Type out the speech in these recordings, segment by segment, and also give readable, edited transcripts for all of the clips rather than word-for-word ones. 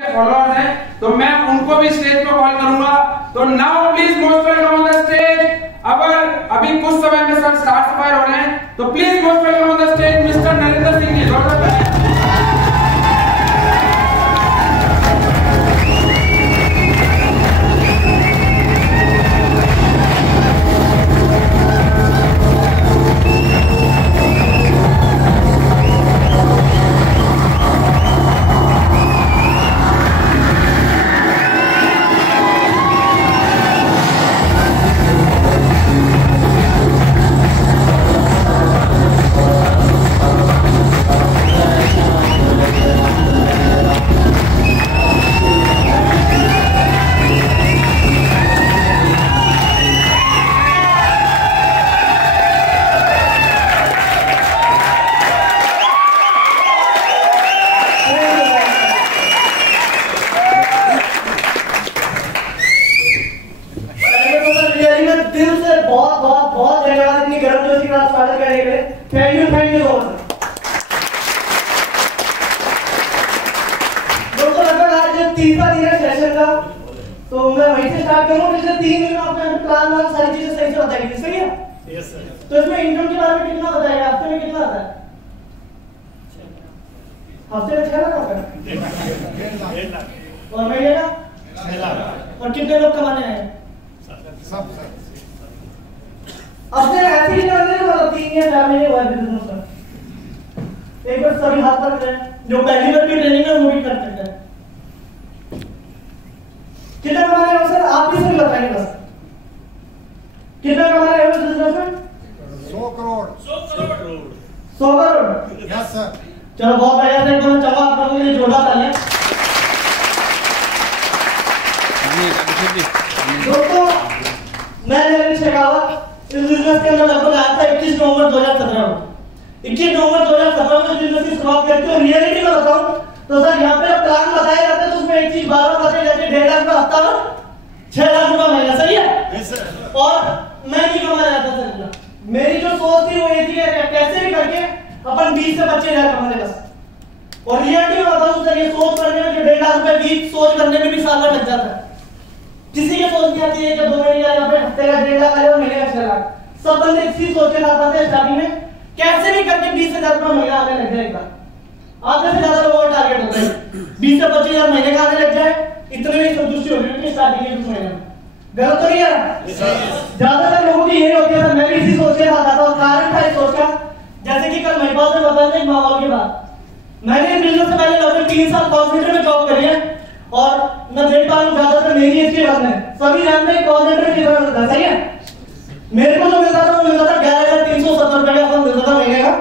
Followers हैं तो मैं उनको भी स्टेज पे कॉल करूंगा। तो now please most welcome on the stage. अगर अभी कुछ समय में सर स्टार्ट फायर हो रहे हैं तो please most welcome on the stage mister Narendra Singh ji. तीसरा दिन है सेशन का, तो मैं वहीं से स्टार्ट करूंगा। पिछले 3 दिन में आपने प्लान वाला सारी चीजें सही से बताएगी, सही है? Yes sir. तो इसमें इनकम के बारे में कितना बताएगा? हफ्ते में कितना आता है? हफ्ते में 6 लाख आता है, 1.5 लाख। और महीने का 6 लाख। और कितने लोग कमाने आए? सब सर। अपने ऐसे ही करने का 3 या 4 महीने हुआ बिजनेस का। एक बार सभी हाथ रख रहे हैं, जो पहली बार की ट्रेनिंग है वो भी कर सकते हैं। कितना कमा रहे हो सर? आप भी सही बताएंगे बस। कितना कमा रहे हो इस बिजनेस में? 100 करोड़। 100 करोड़? Yes sir. चलो बहुत बढ़िया से एकदम चमक आप लोगों के लिए जोरदार तालियां। दोस्तों मैं नरेंद्र शेखावत इस बिजनेस के अंदर लगभग आया था 21 नवंबर 2017 में। 21 नवंबर 2017 में बिजनेस की शुरुआत करते हो। रियलिटी में बताऊं तो सर यहाँ पे प्लान बताए जाते हैं तो उसमें एक चीज बार-बार बताई जाती है, 1.5 लाख रुपए हफ्ता में 6 लाख रुपए महीना, सही है? yes, और मैं नहीं कमा रहा था सर इतना। मेरी जो सोच थी वो ये थी कि कैसे भी करके अपन 20 से 25 हजार कमाने बस। और रियलिटी में बताऊं सर ये सोच करने में जो 1.5 लाख रुपए वीक सोच करने में भी साल भर लग जाता है। किसी की सोच नहीं आती है कि 2 महीने का यहाँ पे हफ्ते का 1.5 लाख आए और महीने का 6 लाख। सब बंदे इसी सोच के साथ आते हैं स्टार्टिंग में कैसे भी करके 20,000 रुपए महीना आने लग जाएगा। आधे से ज्यादा लोगों का टारगेट होता है 20 से 25 हजार महीने का आने लग जाए, इतने में संतुष्टि होगी उनकी स्टार्टिंग के कुछ महीने में। गलत तो नहीं है? ज्यादातर लोगों की यही होती है सर। मैं भी इसी सोच के साथ आता हूं। कारण था इस सोच का, जैसे कि कल महिपाल ने बताया था एक माहौल के बाद मैंने इस बिजनेस से पहले लगभग 3 साल कॉल सेंटर में जॉब करी है और मैं देख पा रहा हूं ज्यादातर मेरी एज के बंद है। सभी जानते हैं कॉल सेंटर कितना मिलता है, सही है? मेरे को जो मिलता था वो मिलता था 11,370 रुपए का मिलता था महीने का।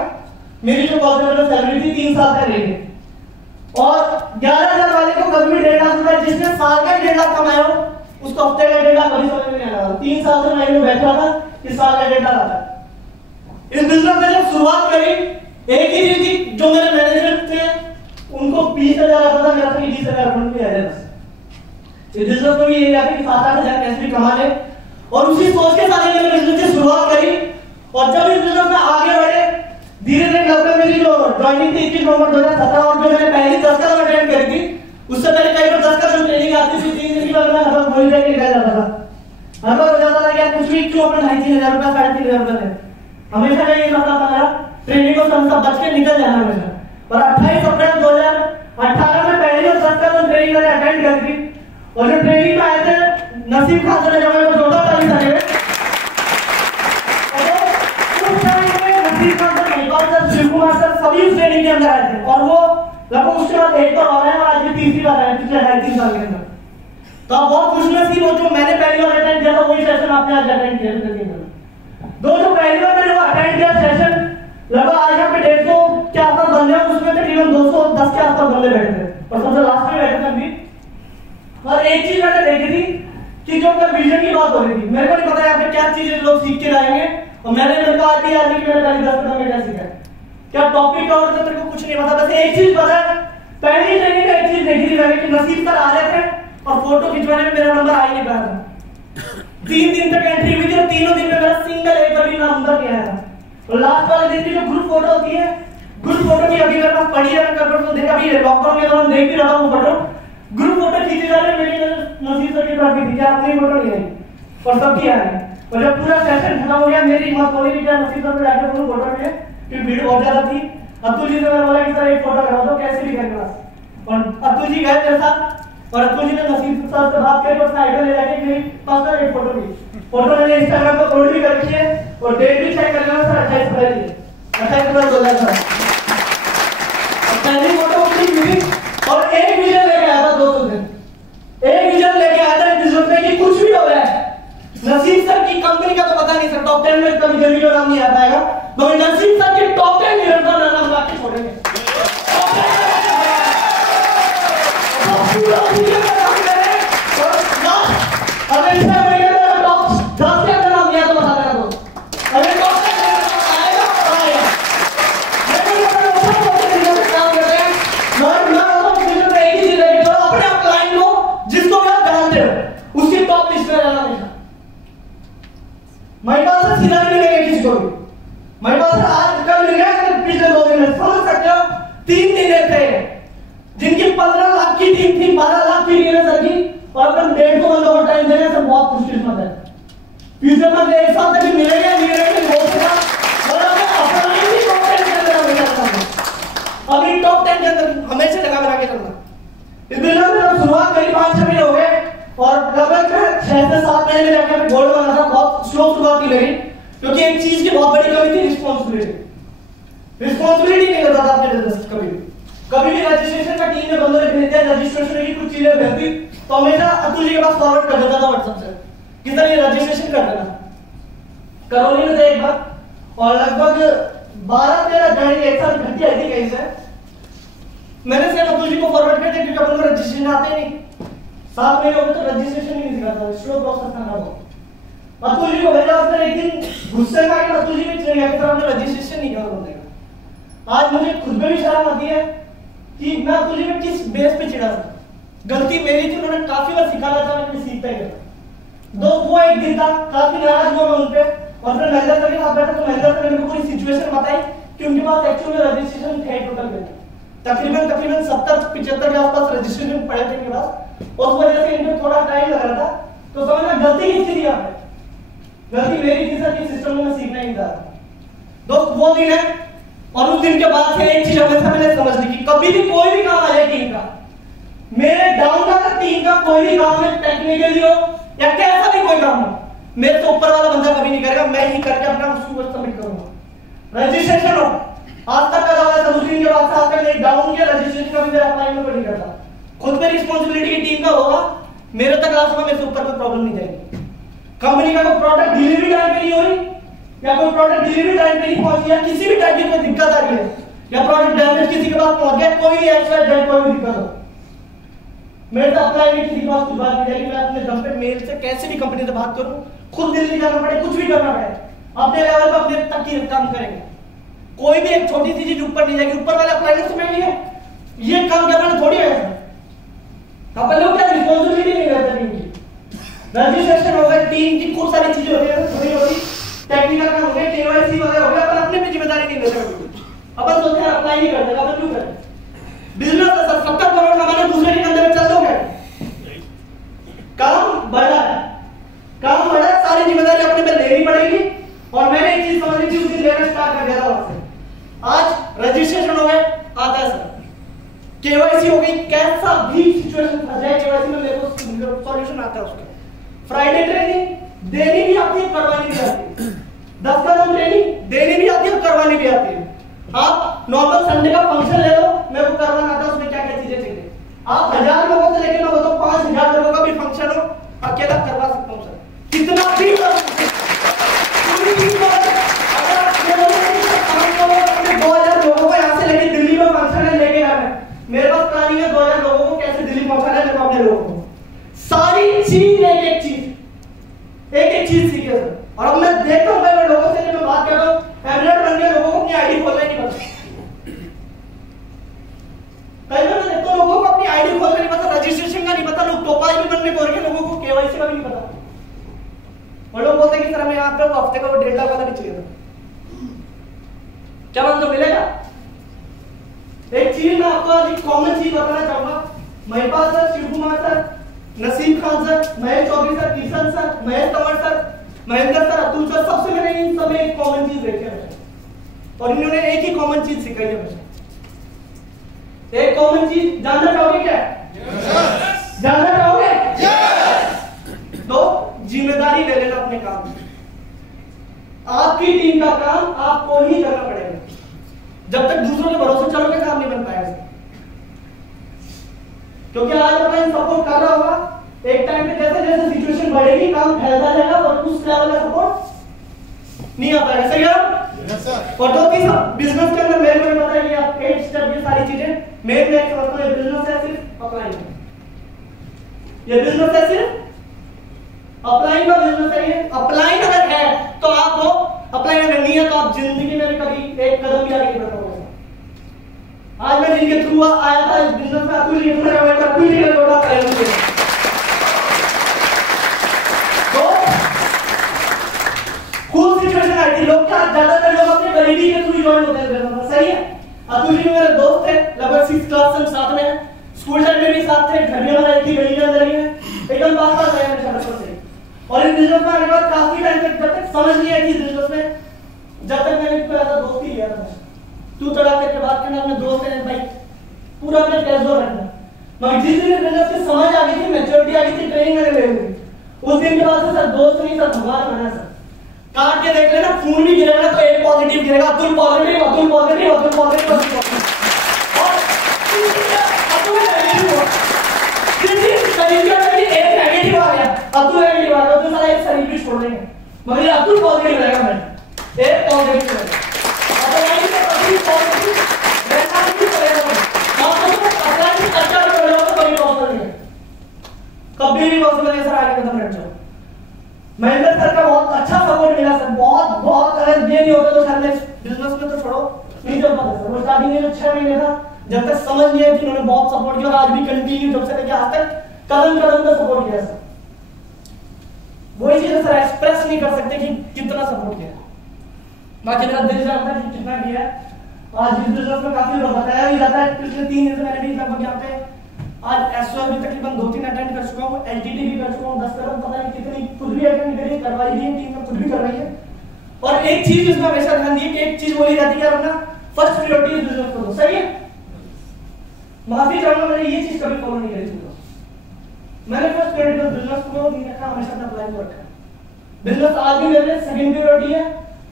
मेरी जो कॉल सेंटर में सैलरी थी 3 साल तक रही और 11,000 वाले को कभी 1.5 लाख रुपए जिसने साल का 1.5 लाख कमाया हो उसको हफ्ते का 1.5 लाख कभी समझ में नहीं आ रहा। 3 साल से मैं बैठा था कि साल का 1.5 लाख आता है। इस बिजनेस में जब शुरुआत करी एक ही चीज थी, जो मेरे मैनेजर थे उनको 20,000 आता था, मेरा था कि 20,000 रुपए आ जाए बस। इस बिजनेस में भी यही आता है कि 7-8 हजार कैसे भी कमा ले और उसी सोच के साथ मैंने बिजनेस की शुरुआत करी। और जब इस बिजनेस में आगे बढ़े धीरे-धीरे लगभग मेरी जो ज्वाइनिंग थी 21 नवंबर 2017 और जो मैंने पहली 10 कदम अटेंड करी थी उससे पहले कई बार 10 कदम ट्रेनिंग आती थी 3 दिन की बार मैं हर बार बोल जाके निकल जाता था। हर बार हो जाता था कि यार कुछ भी क्यों अपना 2,500 रुपए 3,500 रुपए दे। हमेशा का ये मतलब था मेरा ट्रेनिंग को सब बच के निकल जाना हमेशा। और 28 अप्रैल 2018 में पहली और 10 कदम ट्रेनिंग मैंने अटेंड करी थी और जो ट्रेनिंग में आए थे नसीब खान सर ने जब मेरे को जोड़ा ताली था सभी उस ट्रेनिंग के अंदर आए थे और वो लगभग उसके बाद एक बार और आए और आज भी तीसरी बार आए पिछले 2.5-3 साल के अंदर। तो आप बहुत खुशनसीब हो जो मैंने पहली बार अटेंड किया था वही सेशन आपने आज अटेंड किया था। दो जो पहली बार मैंने वो अटेंड किया सेशन लगभग आज यहाँ पे 150 के आसपास बंदे हैं, उसमें तकरीबन 210 के आसपास बंदे बैठे थे और सबसे लास्ट में बैठे थे अभी। और एक चीज मैंने देखी थी कि जो कल विजन की बात हो रही थी, मेरे को नहीं पता यहाँ पे क्या चीजें लोग सीख के जाएंगे और मैंने मेरे को आज भी याद नहीं कि मैंने पहली 10 कदम में क्या सीखा है, क्या टॉपिक कवर करने को कुछ नहीं पता। बस एक चीज पता है, पहली ट्रेनिंग में एक चीज देखी थी मैंने कि नसीब सर आ रहे थे और फोटो खिंचवाने में मेरा नंबर आ ही नहीं पाया था। 3 दिन तक एंट्री हुई थी और तीनों दिन में मेरा सिंगल एक बार भी नंबर नहीं आया था। और लास्ट वाले दिन की जो ग्रुप फोटो होती है, ग्रुप फोटो की अभी मेरे पास पड़ी है, मैं कल परसों देखा भी लॉकडाउन के दौरान देख भी रहा था वो फोटो। नसीब सर की ट्रॉफी थी, क्या अपनी फोटो नहीं आई और सबकी आ रही। और जब पूरा सेशन खत्म हो गया मेरी हिम्मत हो रही क्या नसीब सर को जाके बोलूं फोटो नहीं है, क्योंकि भीड़ बहुत ज्यादा थी। अतुल जी से मैंने बोला कि सर एक फोटो करा दो, कैसे भी करके बस। और अतुल जी गए मेरे साथ और अतुल जी ने नसीब सर से बात करके उसका आइडिया ले जाके मेरी पास एक फोटो ली। फोटो मैंने इंस्टाग्राम पर अपलोड भी कर रखी है और डेट भी चेक कर लेना सर 28 फरवरी है, 28 फरवरी 2018। पहली फोटो उसकी मिली और एक विजन लेके आया था 200 दिन, एक विजन लेके आया था इस विजन में कि कुछ भी हो गया है। नसीब सर की कंपनी का तो पता नहीं सर, टॉप 10 में इतना विजन का नाम नहीं आ पाएगा, मगर नसीब सर के टॉप 10 विजन का नाम लाके छोड़ेंगे। पूरा विजन का नाम करें और अगर इसमें मेरे टॉप 10 के अंदर नाम लिया तो बता देना दोस्त, अगर टॉप 10 आएगा तो आएगा। लेकिन अगर वो सब विजन का काम कर रहे हैं मैं एक ही चीज लेके चलो, अपने आप क्लाइंट को जिसको भी आप जानते हो उसकी टॉप लिस्ट में रहना हमेशा। मेरे पास सीधा नहीं मिलेगा किसी को भी, मेरे पास आज कल मिल गया तो पिछले 2 दिन में समझ सकते हो 3 दिन थे जिनकी 15 लाख की टीम थी, 12 लाख की टीम है सर की, और अपन 150 बंदों को टाइम दे रहे हैं तो बहुत खुशकिस्मत है। फ्यूचर में एक साल तक मिलेगा हो सका और हमें अपना ही टॉप 10 के अंदर हमेशा रखना, अभी टॉप 10 के अंदर हमेशा जगह बना के चलना। इस बिजनेस में जब शुरुआत करी 5-6 महीने हो गए और लगभग 6 से 7 महीने में जाके हमें गोल्ड बना था। बहुत स्लो शुरुआत की लगी क्योंकि एक चीज की बहुत बड़ी कमी थी, रिस्पांसिबिलिटी नहीं करता था अपने बिजनेस कभी भी रजिस्ट्रेशन का टीम में बंदों ने भेज दिया, रजिस्ट्रेशन की कुछ चीजें भेजी तो हमेशा अतुल जी के पास फॉरवर्ड कर देता था व्हाट्सएप से कि सर ये रजिस्ट्रेशन कर देना। करौली में थे एक बार और लगभग 12-13 गाड़ी एक साथ इकट्ठी आई थी कहीं से, मैंने सिर्फ अतुल जी को फॉरवर्ड कर दिया क्योंकि अपन को रजिस्ट्रेशन आते नहीं, 7 महीने हो गए तो रजिस्ट्रेशन ही नहीं सिखाता, स्लो प्रोसेस करना हो। अतुल जी को भेजा, उसने एक दिन गुस्से में आके अतुल जी भी चले गया कि सर हमने रजिस्ट्रेशन नहीं किया बंदे का। आज मुझे खुद में भी शर्म आती है कि मैं अतुल जी में किस बेस पे चिढ़ा था, गलती मेरी थी, उन्होंने काफी बार सिखाया था, मैं सीखता ही था। दो वो एक दिन था काफी नाराज हुआ मैं उन पे और फिर मैनेजर सर के साथ बैठा तो मैनेजर सर ने मेरे को पूरी सिचुएशन बताई कि उनके पास एक्चुअली रजिस्ट्रेशन थे टोटल में तकरीबन 70-75 के आसपास रजिस्ट्रेशन पड़े थे इनके पास, उस वजह से इनको थोड़ा टाइम लग रहा था। तो समझना गलती किसकी थी यहाँ पे, गलती मेरी थी सर कि सिस्टम में सीखना ही था दोस्त। वो दिन है और उस दिन के बाद से एक चीज हमेशा मैंने समझ ली कि कभी भी कोई भी काम आ जाए टीम का, मेरे डाउन का टीम का कोई भी काम है टेक्निकली हो या कैसा भी कोई काम हो, मेरे से ऊपर वाला बंदा कभी नहीं करेगा, मैं ही करके अपना उसको सबमिट करूंगा। रजिस्ट्रेशन हो आज तक करा हुआ है, उस दिन के बाद से आज तक एक डाउन किया रजिस्ट्रेशन का भी मेरा अप्लाई में कोई नहीं करता, खुद पे रिस्पांसिबिलिटी की टीम का होगा, मेरे तक लास्ट में मेरे से ऊपर कोई प्रॉब्लम नहीं जाएगी। कंपनी का कोई प्रोडक्ट डिलीवरी टाइम पे नहीं हो रही या कोई प्रोडक्ट डिलीवरी टाइम पे नहीं पहुंची या किसी भी टाइप की कोई दिक्कत आ रही है या प्रोडक्ट डैमेज किसी के पास पहुंच गया, कोई भी एक्स्ट्रा डेट कोई भी दिक्कत हो, मेरे से अप्लाई में किसी के पास कुछ बात नहीं जाएगी, मैं अपने दम पे मेल से कैसे भी कंपनी से बात करूं, खुद दिल्ली जाना पड़े कुछ भी करना पड़े, अपने लेवल पे अपने तक ही काम करेंगे, कोई भी एक छोटी सी चीज ऊपर नहीं जाएगी। ऊपर वाले अप्लाई ने समझ लिया ये काम करना थोड़ी है, अपन लोग क्या रिस्पांसिबिलिटी नहीं लेते टीम की, रजिस्ट्रेशन हो गई, टीम की खूब सारी चीजें होती है, छोटी छोटी टेक्निकल काम हो गए, केवाईसी वगैरह हो गया, अपन अपनी भी जिम्मेदारी नहीं लेते, अपन सोचते हैं अप्लाई नहीं करते, अपन क्यों करें, बिजनेस है सर, 70 करोड़ कमाने दूसरे के अंदर चल दोगे, काम बढ़ा है, काम बढ़ा है, सारी जिम्मेदारी अपने पे लेनी पड़ेगी। और मैंने एक चीज समझ ली थी उस दिन लेना स्टार्ट कर दिया था वहां से, आज रजिस्ट्रेशन हो गए आता है सर, केवाईसी हो गई, कैसा भी सिचुएशन फंस जाए केवाईसी में मेरे को सॉल्यूशन आता है उसका, फ्राइडे ट्रेनिंग देनी भी आती है करवानी भी आती है, 10 का दिन ट्रेनिंग देनी भी आती है और करवानी भी आती है। आप नॉर्मल संडे का फंक्शन ले लो, मेरे को करवाना आता है, उसमें क्या क्या चीजें चाहिए, आप 1000 लोगों से लेकर मैं बताऊं 5000 लोगों का भी फंक्शन हो अकेला करवा सकता हूं सर, कितना भी अगर 2000 लोगों को यहाँ से लेके दिल्ली में फंक्शन लेके आना, मेरे पास प्लानिंग है 2000 लोगों को कैसे दिल्ली पहुंचाना है, मेरे को अपने लोगों को सारी चीज एक एक चीज सीखे सर। और अब मैं देखता हूँ मैं लोगों से जब मैं बात कर रहा हूँ, एमलेट बन गए लोगों को अपनी आईडी खोलना नहीं पता, कई बार मैं देखता हूँ लोगों को अपनी आईडी खोलना नहीं पता, रजिस्ट्रेशन का नहीं पता, लोग टोपाई भी बनने को रखे, लोगों को केवाईसी का भी नहीं पता, और लोग बोलते हैं कि सर हमें यहाँ पे हफ्ते का वो 1.5 लाख वाला भी चाहिए था, क्या मतलब मिलेगा। एक चीज मैं आपको एक कॉमन चीज बताना चाहूंगा, मेरे पास sir Shiv Kumar sir Naseem Khan sir, Mahesh Chaudhary sir, Kishan sir, Mahesh Tanwar sir, Mahendra sir, Atul sir, सबसे मैंने इन सब में एक कॉमन चीज देखी है और इन्होंने एक ही कॉमन चीज सिखाई है मुझे। एक कॉमन चीज जानना चाहोगे क्या? जानना चाहोगे? तो जिम्मेदारी ले लेना अपने काम की। आपकी टीम का काम आपको ही करना पड़ेगा। जब तक दूसरों के भरोसे चलोगे काम नहीं बन पाएगा। क्योंकि आज अपना सपोर्ट कर रहा होगा, एक टाइम पे जैसे जैसे सिचुएशन बढ़ेगी काम फैलता जाएगा और उस लेवल का सपोर्ट नहीं आ पाएगा। सही है? Yes sir. और दो तीन बिजनेस के अंदर मेरे को पता है कि आप 8 स्टेप ये सारी चीजें मेन में समझता हूं। ये बिजनेस है सिर्फ अप्लाई, ये बिजनेस है सिर्फ अप्लाई का बिजनेस है। ये अप्लाई अगर है तो आप हो, अप्लाई अगर नहीं है तो आप जिंदगी में भी कभी एक कदम भी आगे नहीं बढ़ पाओगे। आज मैं जिनके थ्रू आया था इस बिजनेस में अतुल जी का जोड़ा करेंगे। तो कूल सिचुएशन आई थी। लोग क्या ज्यादातर लोग अपने करीबी के थ्रू ज्वाइन होते हैं बिजनेस में। सही है? अतुल जी मेरे दोस्त थे, लगभग 6th क्लास से साथ में हैं, स्कूल टाइम में भी साथ थे, घर में हमारा एक ही गली के अंदर ही है, एकदम पास पास रहे हैं बचपन से। और इस बिजनेस में आने के बाद काफी टाइम तक जब तक समझ नहीं आई थी बिजनेस में, जब तक मैंने कोई ऐसा दोस्त ही लिया था तू तड़ा करके बात करना अपने दोस्त है भाई, पूरा अपने कैजुअल रखना। मगर जिस दिन बिजनेस की समझ आ गई थी, मैच्योरिटी आ गई थी, ट्रेनिंग मैंने ले ली, उस दिन के बाद से सर दोस्त नहीं सर भगवान बना। सर काट के देख लेना, खून भी गिरेगा तो एक पॉजिटिव गिरेगा, Atul positive, Atul positive, Atul positive, Atul positive. और अतुल नेगेटिव हुआ, जिस दिन शरीर के अंदर एक नेगेटिव आ गया, अतुल नेगेटिव आ गया, तो सारा एक शरीर भी छोड़ देंगे, मगर ये अतुल पॉजिटिव रहेगा। मैं एक पॉजिटिव रहेगा, अतुल पॉजिटिव रहना भी पड़ेगा। कभी भी पॉसिबल है सर, आगे कदम रख जाओ। महेंद्र सर का बहुत अच्छा सपोर्ट मिला सर, बहुत बहुत। अगर ये नहीं होता तो सर ने बिजनेस में तो छोड़ो नहीं चल पाता सर। वो स्टार्टिंग में जो 6 महीने था, जब तक समझ नहीं आई थी, उन्होंने बहुत सपोर्ट किया और आज भी कंटिन्यू जब से लेके आज तक कदम कदम पे सपोर्ट किया सर। वही चीज सर एक्सप्रेस नहीं कर सकते कि कितना सपोर्ट किया। बाकी मेरा दिल जानता है कि कितना किया। आज इस बिजनेस में काफी बताया भी जाता है। पिछले 3 दिन से मैंने भी लगभग यहाँ पे आज एसओ भी तकरीबन 2-3 अटेंड कर चुका हूँ, एलटीटी भी कर चुका हूँ, 10 कदम पता नहीं कितनी खुद भी अटेंड करी, करवाई भी है, टीम में खुद भी कर रही है। और एक चीज इसमें हमेशा ध्यान दिए कि एक चीज बोली जाती है अपना फर्स्ट प्रायोरिटी बिजनेस को दो। सही है? माफी चाहूंगा, मैंने ये चीज कभी फॉलो नहीं करी थी। मैंने फर्स्ट प्रायोरिटी बिजनेस को हमेशा अपना प्लान को रखा। बिजनेस आज भी मेरे सेकंड प्रायोरिटी है।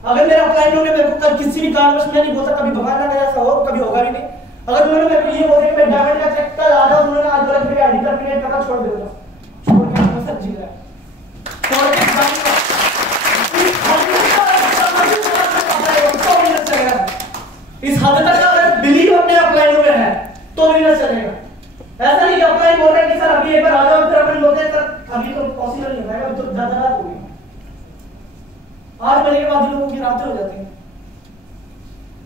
अगर मेरा प्लान होने मेरे को कल किसी भी कारणवश मैं नहीं बोलता, कभी भगवान ना करे ऐसा हो, कभी होगा भी नहीं। अगर उन्होंने मेरे को ये बोला कि मैं डायमंड का चेक कल आ जाओ, उन्होंने आज बोला कि मेरी आईडी कार्ड क्रिएट करना छोड़ देगा, छोड़ के मैं सर जी रहा छोड़ के इस हद तक अगर बिलीव अपने अप्लाई में है तो भी ना चलेगा। ऐसा नहीं कि अप्लाई बोल रहे हैं कि सर अभी एक बार आ जाओ, फिर अपन बोलते हैं सर अभी तो पॉसिबल नहीं होगा, अभी तो ज्यादा रात होगी। 8 बजे के बाद लोगों की रात हो जाती है,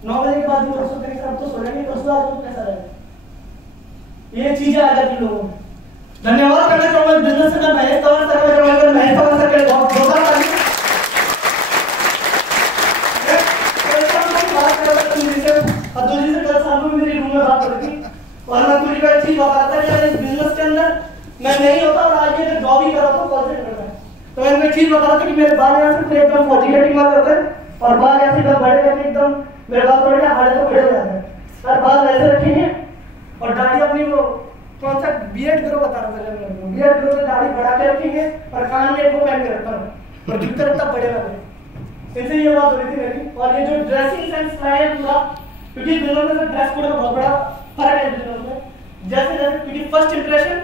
9 बजे के बाद लोग सोचते हैं सर अब तो सो जाएंगे, तो सुबह तो कैसा रहेगा। ये चीजें आ जाती लोगों में। धन्यवाद करना चाहूंगा business centre Mahesh Tanwar sir का, महेश तंवर सर के बहुत बहुत तारीफ। अतुल जी से कल शाम को मेरी रूम में बात हो रही थी और मैं अतुल जी को एक चीज बता रहा था कि इस बिजनेस के अंदर मैं नहीं होता और आज ये जॉब ही कर रहा था, कॉल सेंटर में। तो मैं एक चीज बता रहा था कि मेरे बाल यहाँ से एकदम 40 कटिंग वाले होते हैं और बाल ऐसे एकदम बड़े करके एकदम मेरे बाल थोड़े हाड़े तो बड़े हो जाते हैं सर। बाल ऐसे रखेंगे और दाढ़ी अपनी वो कौन सा बियर्ड ग्रो बता रहा था, बियर्ड ग्रो में दाढ़ी बढ़ा के रखेंगे और कान में एक वो पहन के रखता हूँ और जूते रखता बड़े वाले। इनसे ये बात हो रही थी मेरी। और ये जो ड्रेसिंग सेंस है पूरा, क्योंकि दोनों में ड्रेस कोड का बहुत बड़ा फर्क है दोनों में। जैसे जैसे क्योंकि first impression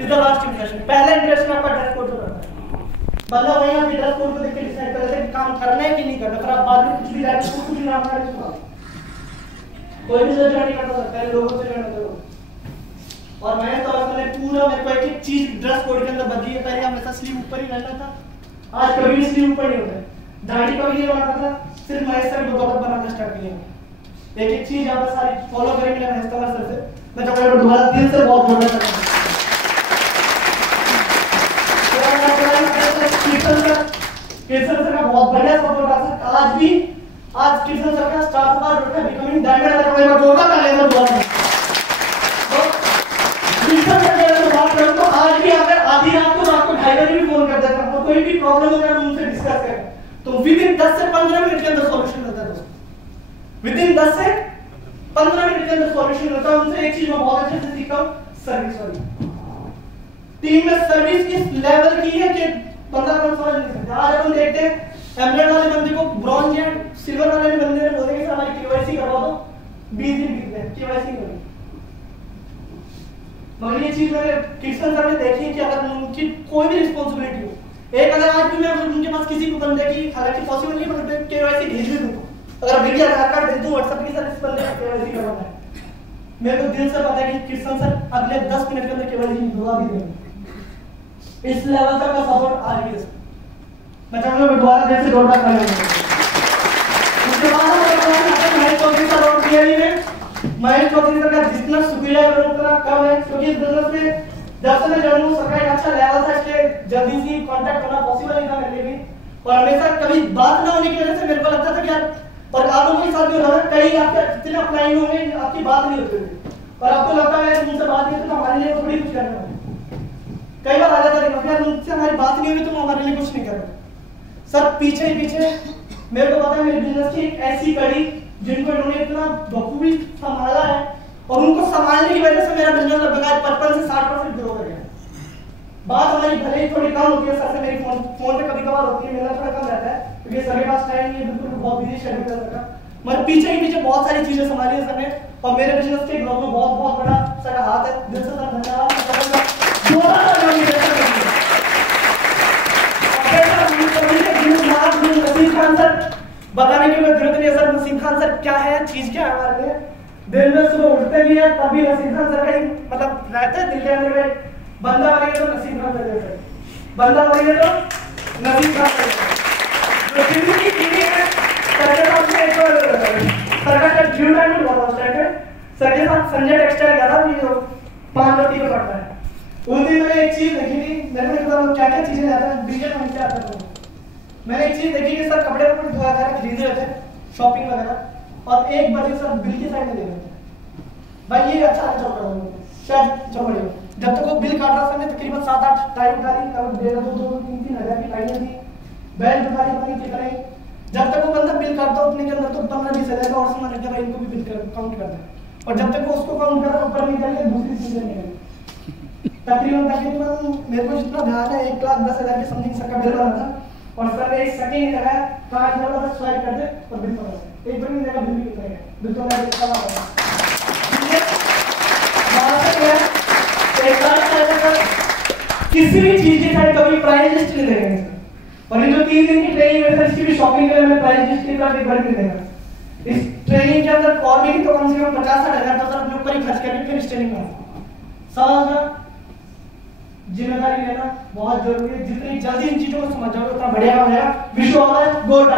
is the last impression, पहला इंप्रेशन आपका ड्रेस कोड से करता है। बंदा वही आपके ड्रेस कोड को देख के डिसाइड करता है कि काम करना है कि नहीं करना। फिर आप बाद में कुछ भी डायरेक्ट कुछ भी नाम डाल सकते, कोई भी सर्च नहीं कर सकता है, लोगों से जाना करो। और मैं तो मैंने पूरा मेरे को एक चीज ड्रेस कोड के अंदर बदली है। पहले हमेशा स्लीव ऊपर ही रहना था, आज कभी भी स्लीव ऊपर नहीं होता है। दाढ़ी का भी ये बनाता था, सिर्फ महेश सर को बदौलत बनाना स्टार्ट किया। एक एक चीज आप सारी फॉलो करेंगे महेश तंवर सर से। मैं चाहूंगा दोबारा दिल से बहुत धन्यवाद करता हूं। किशन सर का बहुत बढ़िया सपोर्ट है सर। आज किशन सर का स्टार्ट हुआ बिकमिंग डायमंड का मेरा जोड़ा का लेवल हुआ है। तो किशन सर के बात करूं तो आज भी अगर 10 से 15 मिनट के अंदर सॉल्यूशन मिलता है दोस्तों, विदिन 10 से 15 मिनट के अंदर सॉल्यूशन मिलता है। उनसे एक चीज मैं बहुत अच्छे से सीखा हूं, सर्विस वाली। टीम में सर्विस किस लेवल की है कि बंदा कौन समझ नहीं सकता। आज अपन देखते हैं एमलेट वाले बंदे को ब्रॉन्ज या सिल्वर वाले बंदे ने बोले कि सर हमारी केवाईसी करवा दो, 20 दिन बीत गए केवाईसी नहीं हुई। मगर ये चीज मैंने किशन सर ने देखी कि अगर उनकी कोई भी रिस्पांसिबिलिटी हो, एक अगर आज भी मैं उनके पास किसी को बंदे की, हालांकि पॉसिबल नहीं मगर केवाईसी भेज भी दूं, अगर मेरी आधार कार्ड दे दूं व्हाट्सएप की, सर इस बंदे का केवाईसी करवाना है, मेरे को दिल से पता है कि किशन सर अगले 10 मिनट के अंदर केवाईसी करवा भी देंगे। इस लेवल तक का सपोर्ट आ रही है। मैं चाहूंगा मैं दोबारा देर से जोरदार तालियां बजाऊं। उसके बाद हम महेश चौधरी सर और पीएलई में महेश चौधरी सर का जितना शुक्रिया करूं उतना कम है, क्योंकि इस बिजनेस में जब से मैं जानूं सर का एक अच्छा लेवल था, इसलिए जल्दी से कांटेक्ट करना पॉसिबल नहीं था मेरे लिए भी, और हमेशा कभी बात ना होने की वजह से मेरे को लगता था कि यार, और आप लोगों के साथ भी होता है, कई आपके इतने अप्लाई होंगे आपकी बात नहीं होती थी और आपको लगता है उनसे बात नहीं होती तो हमारे लिए थोड़ी कुछ करना है। कई बार आ जाता है यार उनसे हमारी बात नहीं हुई तो हमारे लिए कुछ नहीं कर रहे। सर पीछे ही पीछे मेरे को पता है मेरे बिजनेस की एक ऐसी कड़ी जिनको इन्होंने इतना बखूबी संभाला है, और उनको संभालने की वजह से मेरा बिजनेस लगभग 55 से 60% ग्रो कर गया। बात हमारी भले ही थोड़ी कम होती है सर से, मेरी फोन पे कभी कभार होती है, मेरा थोड़ा कम रहता है क्योंकि सर के पास टाइम नहीं है, बिल्कुल बहुत बिजी शेड्यूल कर रखा, मगर पीछे ही पीछे बहुत सारी चीजें संभाली है सर ने, और मेरे बिजनेस के ग्रोथ में बहुत बहुत बड़ा सर का हाथ है। दिल से सर धन्यवाद। नसीम खान सर बताने की कोई जरूरत नहीं है सर, नसीम खान सर क्या है, चीज क्या है हमारे लिए, दिल में सुबह उठते भी है तभी नसीम खान सर का ही मतलब रहता है दिल के अंदर में, बंदा बनेगा तो नसीम खान सर जैसे, बंदा बनेगा तो नसीम खान सर जो दिल्ली की टीवी है सर के साथ में एक सर का जब ड्यू टाइम में हुआ सर के साथ संजय टेक्सटाइल गया था, जो 5 बत्ती पे पड़ता है, उस दिन मैंने एक चीज देखी थी, मेरे को क्या क्या चीजें आता है बिजनेस में क्या आता है, मैंने एक चीज देखी कि सर कपड़े वगैरह खरीद रहे थे शॉपिंग वगैरह, और एक बजे सर बिल की साइड में दे रहे थे, भाई ये अच्छा चल रहा है शायद चल रही हो, जब तक वो बिल काट रहा था तकरीबन 7-8 टाइम उठाई, तब 2-3 हज़ार की टाइमें थी, बेल्ट उठाई पता नहीं कितना ही, जब तक वो बंदा बिल काटता उतने के अंदर तो 15-20 हज़ार का और सामान रखा, इनको भी बिल काउंट करना है, और जब तक वो उसको काउंट कर रहा है ऊपर निकल के दूसरी चीजें निकल तकरीबन मेरे को जितना ध्यान है 1,10,000 के समथिंग सर का बिल बना था, और सर ने एक सेकंड नहीं लगाया, कार्ड नंबर बस स्वाइप कर दे और बिल पड़ा, एक बार नहीं लगा बिल भी कितना है, बिल तो मैं देखा हुआ किसी भी चीज की साइड कभी प्राइस लिस्ट नहीं देंगे, और ये जो 3 दिन की ट्रेनिंग है इसकी भी शॉपिंग के लिए हमें प्राइस लिस्ट की तरफ एक बार नहीं देगा। इस ट्रेनिंग के अंदर और भी तो कम से कम 50-60 हज़ार तो सर अपने ऊपर ही खर्च करके फिर इस ट्रेनिंग में समझना, जिम्मेदारी लेना बहुत जरूरी है, जितनी जल्दी इन चीजों को समझ जाओगे उतना बढ़िया हो जाएगा। Wish you all good.